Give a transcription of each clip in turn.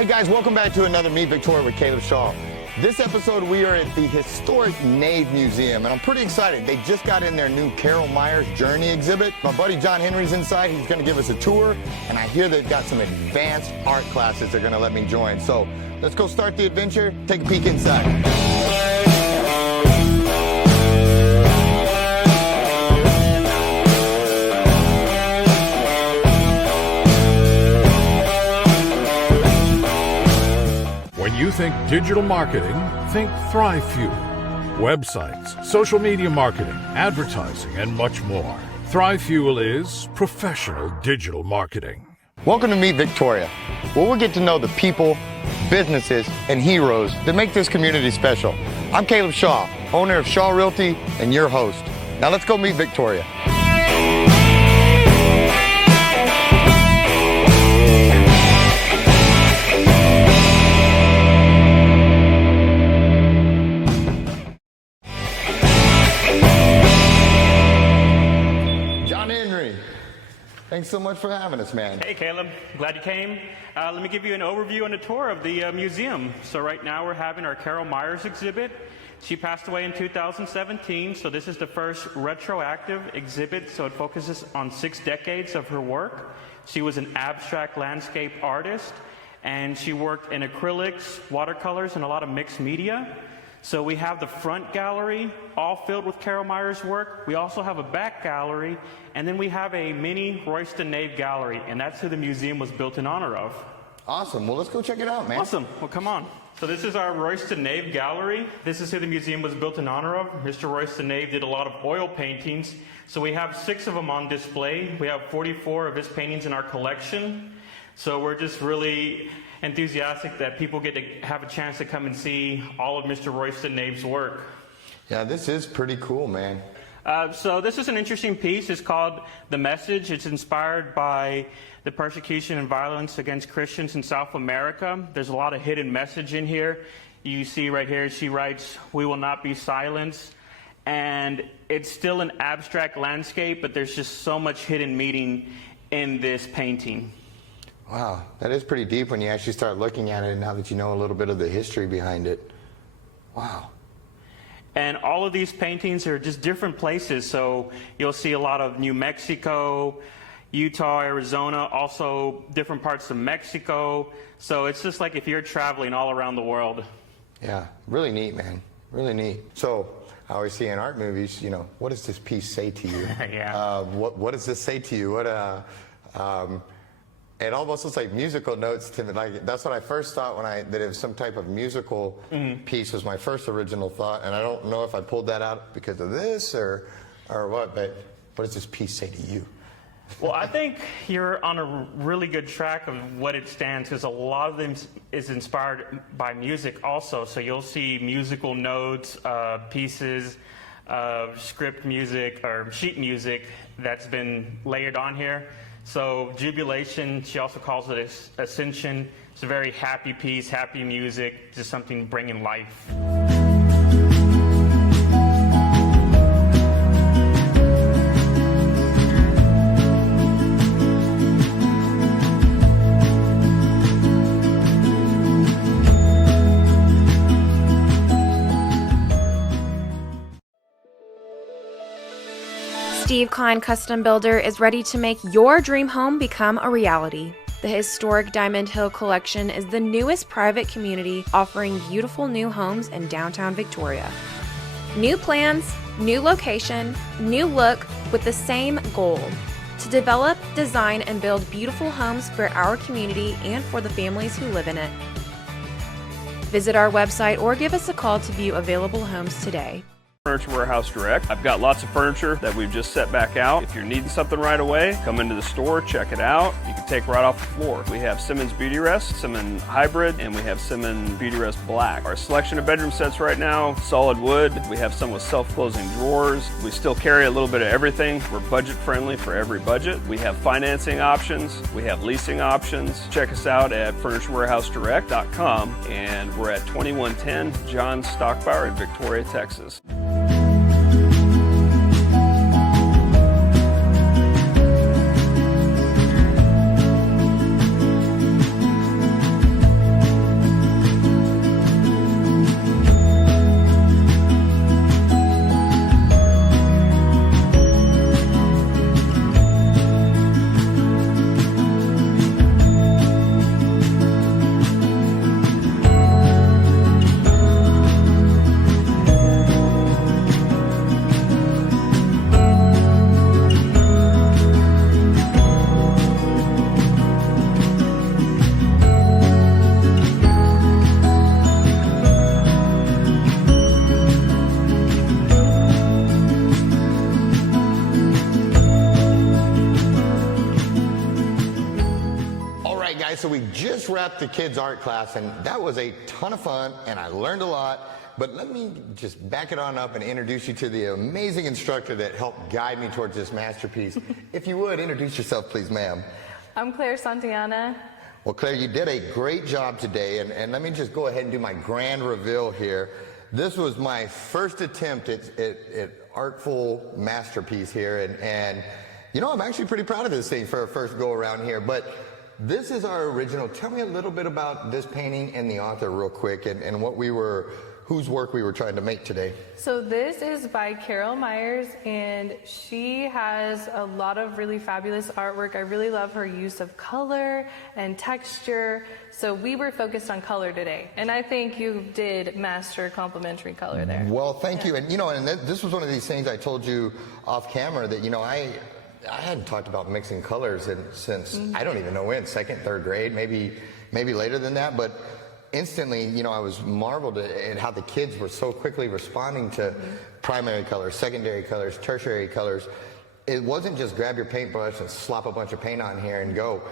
Hey guys, welcome back to another Meet Victoria with Caleb Shaw. This episode we are at the historic Nave Museum, and I'm pretty excited. They just got in their new Carol Myers Journey exhibit. My buddy John Henry's inside. He's going to give us a tour, and I hear they've got some advanced art classes they're going to let me join. So let's go start the adventure, take a peek inside. When you think digital marketing, think Thrivefuel. Websites, social media marketing, advertising, and much more. Thrivefuel is professional digital marketing. Welcome to Meet Victoria, where we'll get to know the people, businesses, and heroes that make this community special. I'm Caleb Shaw, owner of Shaw Realty and your host. Now let's go meet Victoria. Thanks so much for having us, man. Hey, Caleb. Glad you came. Let me give you an overview and a tour of the museum. So right now we're having our Carol Myers exhibit. She passed away in 2017, so this is the first retroactive exhibit, so it focuses on 6 decades of her work. She was an abstract landscape artist, and she worked in acrylics, watercolors, and a lot of mixed media. So we have the front gallery, all filled with Carol Myers' work. We also have a back gallery, and then we have a mini Royston Nave gallery, and that's who the museum was built in honor of. Awesome. Well, let's go check it out, man. Awesome. Well, come on. So this is our Royston Nave gallery. This is who the museum was built in honor of. Mr. Royston Nave did a lot of oil paintings. So we have 6 of them on display. We have 44 of his paintings in our collection. So we're just really enthusiastic that people get to have a chance to come and see all of Mr. Royston Nave's work. Yeah, this is pretty cool, man. So this is an interesting piece. It's called The Message. It's inspired by the persecution and violence against Christians in South America. There's a lot of hidden message in here. You see right here, she writes, "We will not be silenced." And it's still an abstract landscape, but there's just so much hidden meaning in this painting. Wow, that is pretty deep when you actually start looking at it, now that you know a little bit of the history behind it. Wow. And all of these paintings are just different places. So you'll see a lot of New Mexico, Utah, Arizona, also different parts of Mexico. So it's just like if you're traveling all around the world. Yeah, really neat, man. Really neat. So I always see in art movies, you know, what does this piece say to you? Yeah. What does this say to you? It almost looks like musical notes to me. Like, that's what I first thought when that it was some type of musical piece was my first original thought. And I don't know if I pulled that out because of this or what, but what does this piece say to you? Well, I think you're on a really good track of what it stands, because a lot of them is inspired by music also. So you'll see musical notes, pieces of script music or sheet music that's been layered on here. So Jubilation, she also calls it Ascension. It's a very happy piece, happy music, just something bringing life. Steve Klein Custom Builder is ready to make your dream home become a reality. The historic Diamond Hill Collection is the newest private community offering beautiful new homes in downtown Victoria. New plans, new location, new look with the same goal: to develop, design, and build beautiful homes for our community and for the families who live in it. Visit our website or give us a call to view available homes today. Furniture Warehouse Direct. I've got lots of furniture that we've just set back out. If you're needing something right away, come into the store, check it out. You can take right off the floor. We have Simmons Beauty Rest, Simmons Hybrid, and we have Simmons Beauty Rest Black. Our selection of bedroom sets right now, solid wood. We have some with self-closing drawers. We still carry a little bit of everything. We're budget friendly for every budget. We have financing options. We have leasing options. Check us out at FurnitureWarehouseDirect.com, and we're at 2110 John Stockbauer in Victoria, Texas. wrapped the kids' art class, and that was a ton of fun, and I learned a lot. But let me just back it on up and introduce you to the amazing instructor that helped guide me towards this masterpiece. If you would, introduce yourself, please, ma'am. I'm Claire Santillana. Well, Claire, you did a great job today, and let me just go ahead and do my grand reveal here. This was my first attempt at artful masterpiece here, and you know, I'm actually pretty proud of this thing for a first go around here, but this is our original. Tell me a little bit about this painting and the author real quick, and whose work we were trying to make today. So this is by Carol Myers, and she has a lot of really fabulous artwork. I really love her use of color and texture. So we were focused on color today, and I think you did master complementary color there. Well, thank you. And you know, and this was one of these things I told you off camera that, you know, I hadn't talked about mixing colors since I don't even know when, second, third grade, maybe later than that, but instantly, you know, I was marveled at how the kids were so quickly responding to primary colors, secondary colors, tertiary colors. It wasn't just grab your paintbrush and slap a bunch of paint on here and go.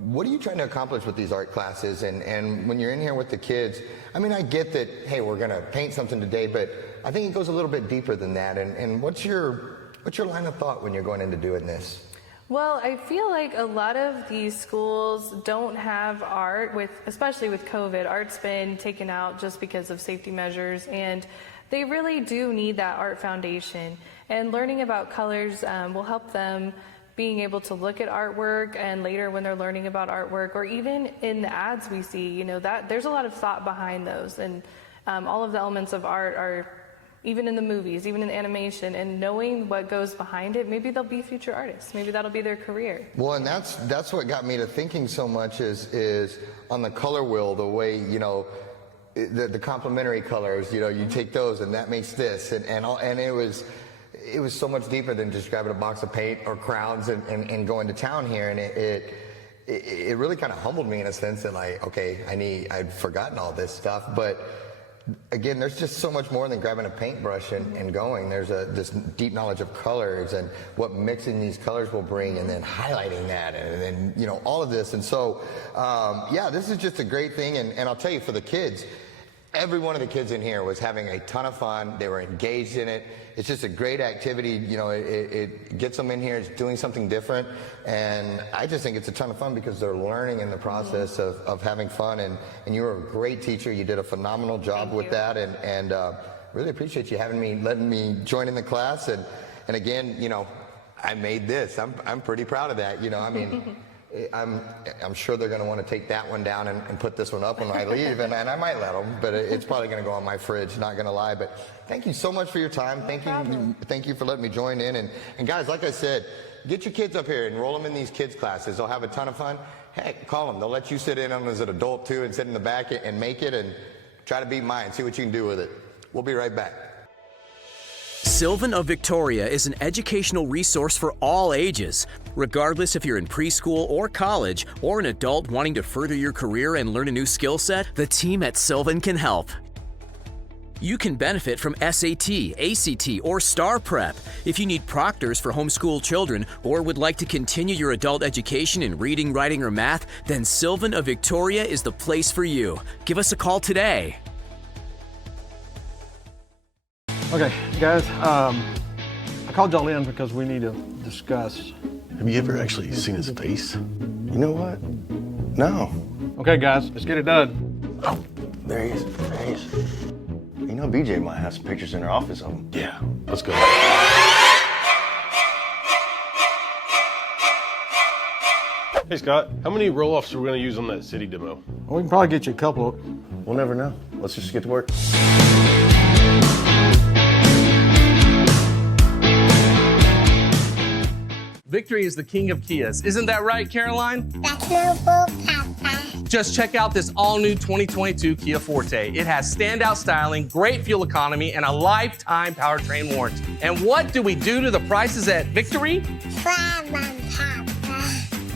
What are you trying to accomplish with these art classes? And when you're in here with the kids, I mean, I get that, hey, we're going to paint something today, but I think it goes a little bit deeper than that. And what's your line of thought when you're going into doing this? Well, I feel like a lot of these schools don't have art, especially with COVID. Art's been taken out just because of safety measures, and they really do need that art foundation. And learning about colors will help them being able to look at artwork, and later when they're learning about artwork, or even in the ads we see, you know, that there's a lot of thought behind those, and all of the elements of art are even in the movies, even in animation, and knowing what goes behind it, maybe they'll be future artists. Maybe that'll be their career. Well, and that's what got me to thinking so much is on the color wheel, the way, you know, the complementary colors, you know, you take those and that makes this, and it was so much deeper than just grabbing a box of paint or crowns and going to town here, and it really kind of humbled me in a sense that, like, okay, I'd forgotten all this stuff, but again, there's just so much more than grabbing a paintbrush and going. There's this deep knowledge of colors and what mixing these colors will bring, and then highlighting that, and then, you know, all of this. And so, yeah, this is just a great thing. And I'll tell you, for the kids, every one of the kids in here was having a ton of fun. They were engaged in it. It's just a great activity. You know, it gets them in here. It's doing something different. And I just think it's a ton of fun because they're learning in the process of having fun. And you were a great teacher. You did a phenomenal job with that. And really appreciate you letting me join in the class. And again, you know, I made this. I'm pretty proud of that. You know, I mean, I'm sure they're going to want to take that one down and put this one up when I leave, and I might let them, but it's probably going to go on my fridge, not going to lie. But thank you so much for your time. Thank you for letting me join in. And guys, like I said, get your kids up here, enroll them in these kids classes. They'll have a ton of fun. Heck, call them. They'll let you sit in on them as an adult too, and sit in the back and make it, and try to beat mine. See what you can do with it. We'll be right back. Sylvan of Victoria is an educational resource for all ages. Regardless if you're in preschool or college, or an adult wanting to further your career and learn a new skill set, the team at Sylvan can help. You can benefit from SAT, ACT, or STAR Prep. If you need proctors for homeschool children or would like to continue your adult education in reading, writing, or math, then Sylvan of Victoria is the place for you. Give us a call today. Okay, guys, I called y'all in because we need to discuss. Have you ever actually seen his face? You know what? No. Okay, guys, let's get it done. Oh, there he is. There he is. You know, BJ might have some pictures in her office of him. Yeah, let's go. Hey, Scott, how many roll-offs are we going to use on that city demo? Well, we can probably get you a couple. We'll never know. Let's just get to work. Victory is the king of Kias. Isn't that right, Caroline? That's no bull, Papa. Just check out this all-new 2022 Kia Forte. It has standout styling, great fuel economy, and a lifetime powertrain warranty. And what do we do to the prices at Victory? Grab 'em, Papa.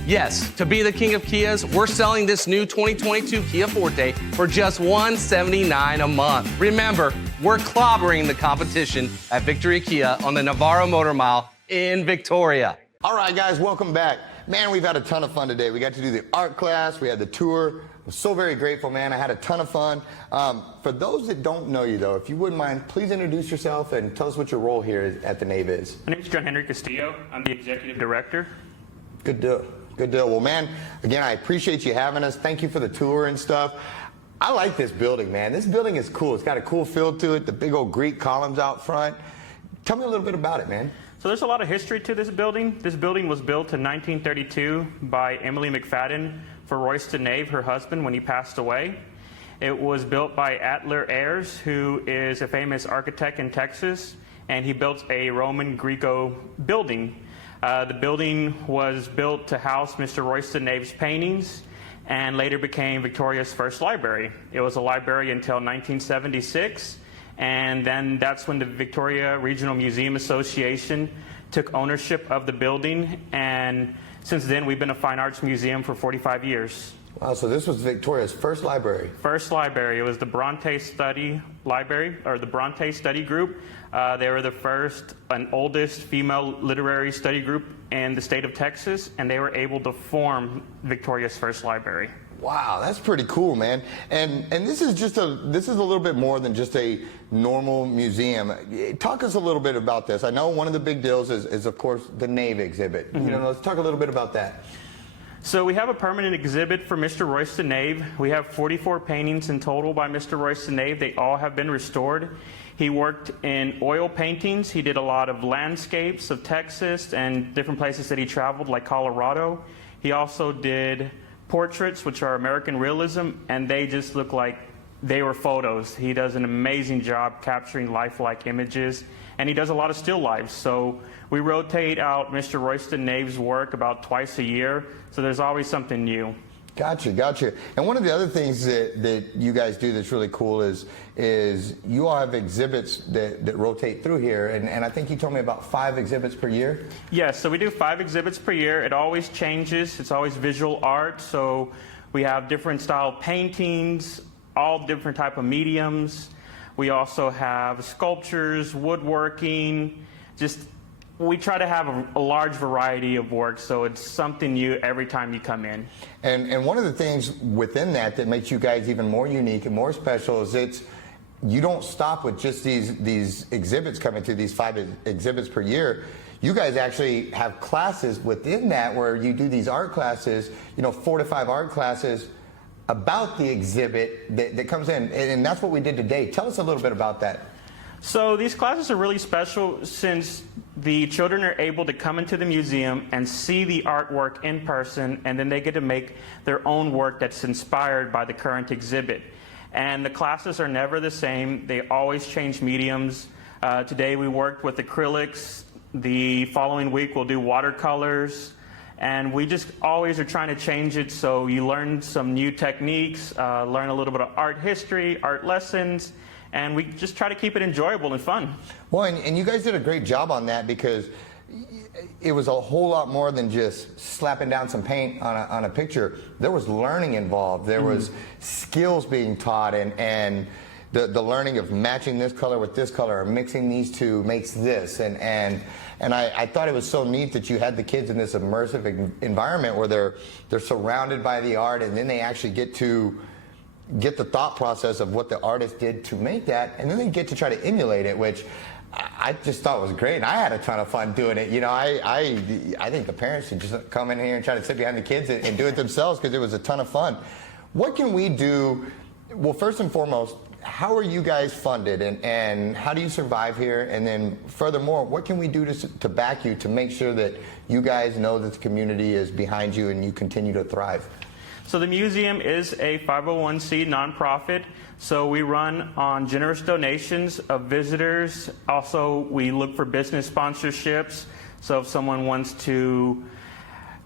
Yes, to be the king of Kias, we're selling this new 2022 Kia Forte for just $179 a month. Remember, we're clobbering the competition at Victory Kia on the Navarro Motor Mile in Victoria. All right, guys, welcome back. Man, we've had a ton of fun today. We got to do the art class, we had the tour, I'm so very grateful, man. I had a ton of fun. For those that don't know you, though, if you wouldn't mind, please introduce yourself and tell us what your role here at the Nave is. My name is John Henry Castillo. I'm the executive director. Good deal. Good deal. Well, man, again, I appreciate you having us. Thank you for the tour and stuff. I like this building, man. This building is cool. It's got a cool feel to it, the big old Greek columns out front. Tell me a little bit about it, man. So there's a lot of history to this building. This building was built in 1932 by Emily McFadden for Royston Nave, her husband, when he passed away. It was built by Adler Ayers, who is a famous architect in Texas, and he built a Roman Greco building. The building was built to house Mr. Royston Nave's paintings and later became Victoria's first library. It was a library until 1976, and then that's when the Victoria Regional Museum Association took ownership of the building, and since then we've been a fine arts museum for 45 years. Wow, so this was Victoria's first library. First library. It was the Bronte Study Library, or the Bronte Study Group. They were the first and oldest female literary study group in the state of Texas, and they were able to form Victoria's first library. Wow, that's pretty cool, man. And this is a little bit more than just a normal museum. Talk us a little bit about this. I know one of the big deals is of course the Nave exhibit. Mm-hmm. You know, let's talk a little bit about that. So we have a permanent exhibit for Mr. Royston Nave. We have 44 paintings in total by Mr. Royston Nave. They all have been restored. He worked in oil paintings. He did a lot of landscapes of Texas and different places that he traveled, like Colorado. He also did portraits, which are American realism, and they just look like they were photos. He does an amazing job capturing lifelike images, and he does a lot of still lifes. So we rotate out Mr. Royston Nave's work about twice a year, so there's always something new. Gotcha. And one of the other things that you guys do that's really cool is you all have exhibits that rotate through here, and I think you told me about 5 exhibits per year? Yes, so we do 5 exhibits per year. It always changes. It's always visual art, so we have different style paintings, all different type of mediums. We also have sculptures, woodworking, we try to have a large variety of work, so it's something new every time you come in. And one of the things within that makes you guys even more unique and more special is you don't stop with just these exhibits coming through, these 5 exhibits per year. You guys actually have classes within that where you do these art classes, 4 to 5 art classes about the exhibit that comes in, and that's what we did today. Tell us a little bit about that. So these classes are really special since the children are able to come into the museum and see the artwork in person, and then they get to make their own work that's inspired by the current exhibit. And the classes are never the same. They always change mediums. Today we worked with acrylics. The following week we'll do watercolors. And we just always are trying to change it so you learn some new techniques, learn a little bit of art history, art lessons, and we just try to keep it enjoyable and fun. Well, and you guys did a great job on that because it was a whole lot more than just slapping down some paint on a picture. There was learning involved. There was skills being taught, and the learning of matching this color with this color or mixing these two makes this. And I thought it was so neat that you had the kids in this immersive environment where they're surrounded by the art, and then they actually get the thought process of what the artist did to make that, and then they get to try to emulate it, which I just thought was great. And I had a ton of fun doing it. I think the parents should just come in here and try to sit behind the kids and do it themselves because it was a ton of fun. What can we do? Well, first and foremost, how are you guys funded, and how do you survive here? And then furthermore, what can we do to back you to make sure that you guys know that the community is behind you and you continue to thrive? So the museum is a 501c nonprofit, so we run on generous donations of visitors. Also, we look for business sponsorships, so if someone wants to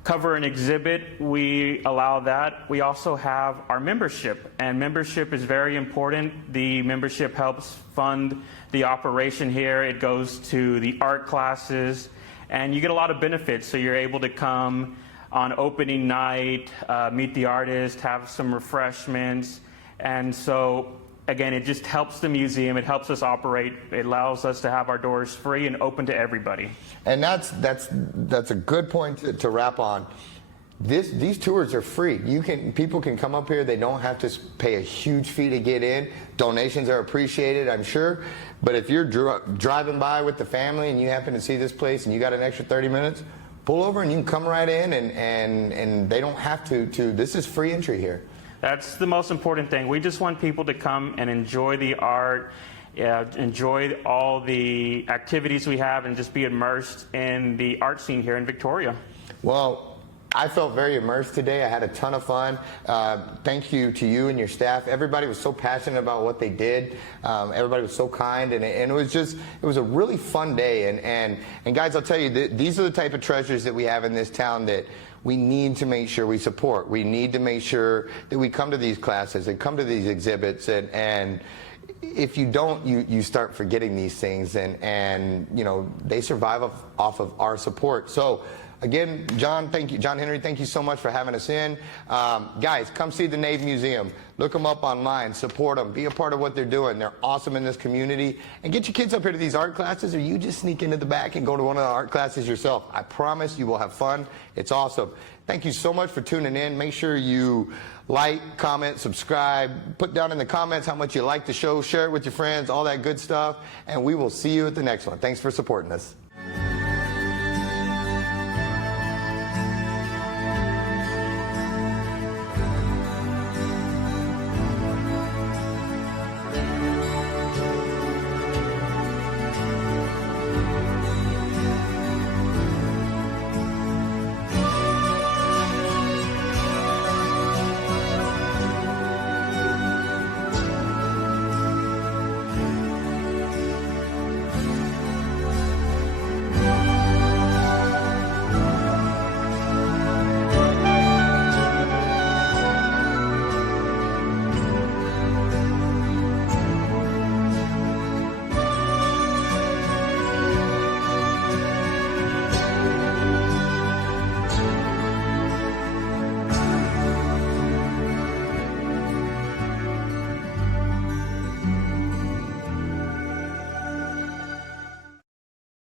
cover an exhibit, we allow that. We also have our membership, and membership is very important. The membership helps fund the operation here. It goes to the art classes, and you get a lot of benefits, so you're able to come on opening night, meet the artist, have some refreshments, and so again, it just helps the museum. It helps us operate. It allows us to have our doors free and open to everybody. And that's a good point to wrap on. These tours are free. People can come up here. They don't have to pay a huge fee to get in. Donations are appreciated, I'm sure. But if you're driving by with the family and you happen to see this place and you got an extra 30 minutes, pull over and you can come right in, and they don't have to. This is free entry here. That's the most important thing. We just want people to come and enjoy the art, enjoy all the activities we have, and just be immersed in the art scene here in Victoria. Well, I felt very immersed today. I had a ton of fun. Thank you to you and your staff. Everybody was so passionate about what they did. Everybody was so kind, and it was a really fun day. And guys, I'll tell you, these are the type of treasures that we have in this town that we need to make sure we support. We need to make sure that we come to these classes and come to these exhibits, and if you don't, you start forgetting these things, and you know, they survive off of our support. So again, John, thank you. John Henry, thank you so much for having us in. Guys, come see the Nave Museum. Look them up online. Support them. Be a part of what they're doing. They're awesome in this community. And get your kids up here to these art classes, or you just sneak into the back and go to one of the art classes yourself. I promise you will have fun. It's awesome. Thank you so much for tuning in. Make sure you like, comment, subscribe. Put down in the comments how much you like the show. Share it with your friends, all that good stuff. And we will see you at the next one. Thanks for supporting us.